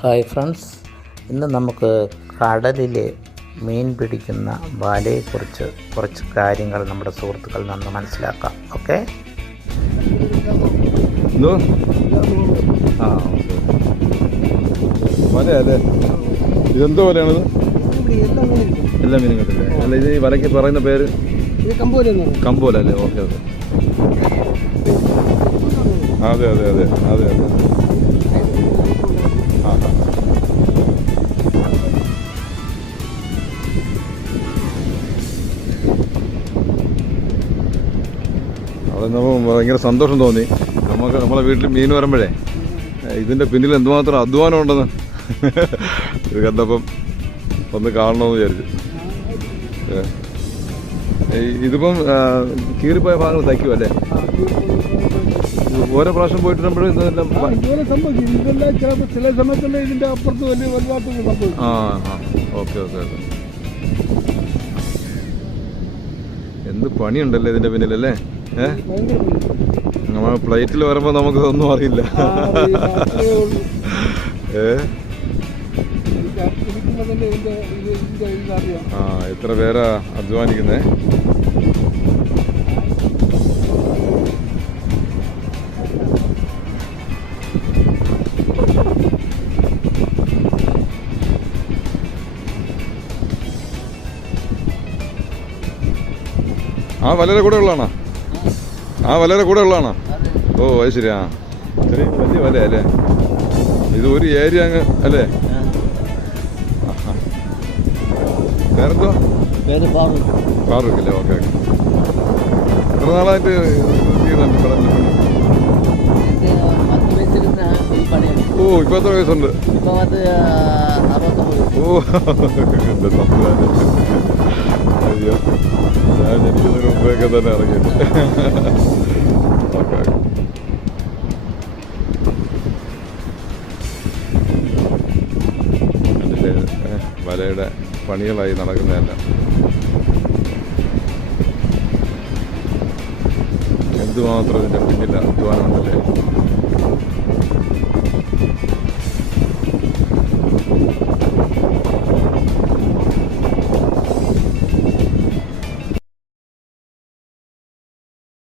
Hi friends, ഇന്ന് നമുക്ക് കടലിൽ മീൻ പിടിക്കുന്ന വലയെക്കുറിച്ച് കുറച്ച് കാര്യങ്ങൾ നമ്മുടെ സുഹൃത്തുക്കളിൽ നിന്ന് മനസ്സിലാക്കാം. ഓക്കെ, വലയല്ലേ? ഇതെന്തോ വലയാണിത്? എല്ലാ മീനും കിട്ടില്ലേ? അല്ല, ഇത് ഈ വലയ്ക്ക് പറയുന്ന പേര് കമ്പോല അല്ലേ? ഓക്കെ ഓക്കെ, അതെ അതെ അതെ അതെ അതെ. ആ അത് നമുക്ക് ഭയങ്കര സന്തോഷം തോന്നി. നമ്മളെ വീട്ടിൽ മീൻ വരുമ്പോഴേ ഇതിൻ്റെ പിന്നിൽ എന്തുമാത്രം അധ്വാനം ഉണ്ടെന്ന് ഇത് കണ്ടപ്പം ഒന്ന് കാണണമെന്ന് വിചാരിച്ചു. ഇതിപ്പം കീറിപ്പോയ ഭാഗങ്ങൾ തയ്ക്കുമല്ലേ? ഓരോ പ്രാവശ്യം പോയിട്ടുമ്പോഴും ഇതെല്ലാം ചില സമയത്തല്ലേ ഇതിന്റെ അപ്പുറത്ത് വലിയ വലുതായിട്ട് സംഭവിക്കും. ആ ഓക്കെ ഓക്കെ ഓക്കെ. എന്ത് പണിയുണ്ടല്ലേ ഇതിന്റെ പിന്നിലല്ലേ? നമ്മൾ ഫ്ലൈറ്റിൽ വരുമ്പോൾ നമുക്കിതൊന്നും അറിയില്ല. എത്ര പേരാ അധ്വാനിക്കുന്നേ. ആ വലയുടെ കൂടെ ഉള്ളതാണോ? ആ വലയുടെ കൂടെ ഉള്ളതാണോ? ഓ അത് ശരി. ആ ശരി, വലിയ വല അല്ലേ ഇത്? ഒരു ഏരിയ അങ്ങ് അല്ലേ? വേറെന്തോ ഫാറൂഖ് അല്ലേ? Okay okay. എത്ര നാളായിട്ട് ചെയ്യുന്നുണ്ട് കടലിൽ? ഓ, ഇപ്പൊ എത്ര വയസ്സുണ്ട്? ഓ എന്റെ തമ്പുരാനെ. അയ്യോ, ഞാൻ ജനിക്കുന്നതിന് മുമ്പേയൊക്കെ തന്നെ ഇറങ്ങിയിട്ട്. ഓക്കെ, അതിൻ്റെ വലയുടെ പണികളായി നടക്കുന്നതല്ല. എന്തുമാത്രം ഇതിൻ്റെ പിന്നിൽ അധ്വാനം ഉണ്ടല്ലേ?